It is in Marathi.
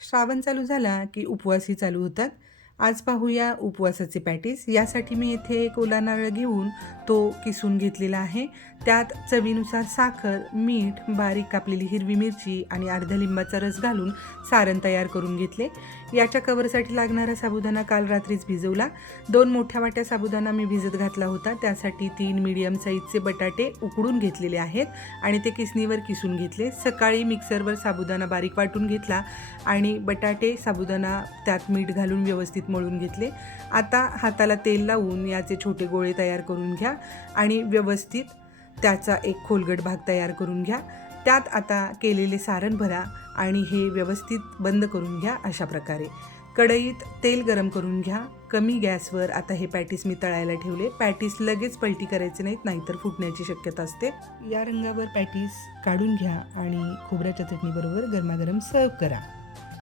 श्रावण चालू झाला की उपवासही चालू होतात. आज पाहूया उपवासाचे पॅटीस. यासाठी मी इथे एक ओला नारळ घेऊन तो किसून घेतलेला आहे. त्यात चवीनुसार साखर, मीठ, बारीक कापलेली हिरवी मिरची आणि अर्ध्या लिंबाचा रस घालून सारण तयार करून घेतले. याच्या कवरसाठी लागणारा साबुदाणा काल रात्रीच भिजवला. 2 मोठ्या वाट्या साबुदाणा मी भिजत घातला होता. त्यासाठी 3 मीडियम साईजचे बटाटे उकडून घेतलेले आहेत आणि ते किसणीवर किसून घेतले. सकाळी मिक्सरवर साबुदाणा बारीक वाटून घेतला आणि बटाटे साबुदाणा त्यात मीठ घालून व्यवस्थित मळून घेतले. आता हाताला तेल लावून याचे छोटे गोळे तयार करून घ्या आणि व्यवस्थित त्याचा एक खोलगट भाग तयार करून घ्या. त्यात आता केलेले सारण भरा आणि हे व्यवस्थित बंद करून घ्या. अशा प्रकारे कढईत तेल गरम करून घ्या. कमी गॅसवर आता हे पॅटीस मी तळायला ठेवले. पॅटीस लगेच पलटी करायचे नाहीत, नाहीतर फुटण्याची शक्यता असते. या रंगावर पॅटीस काढून घ्या आणि खोबऱ्याच्या चटणीबरोबर गरमागरम सर्व करा.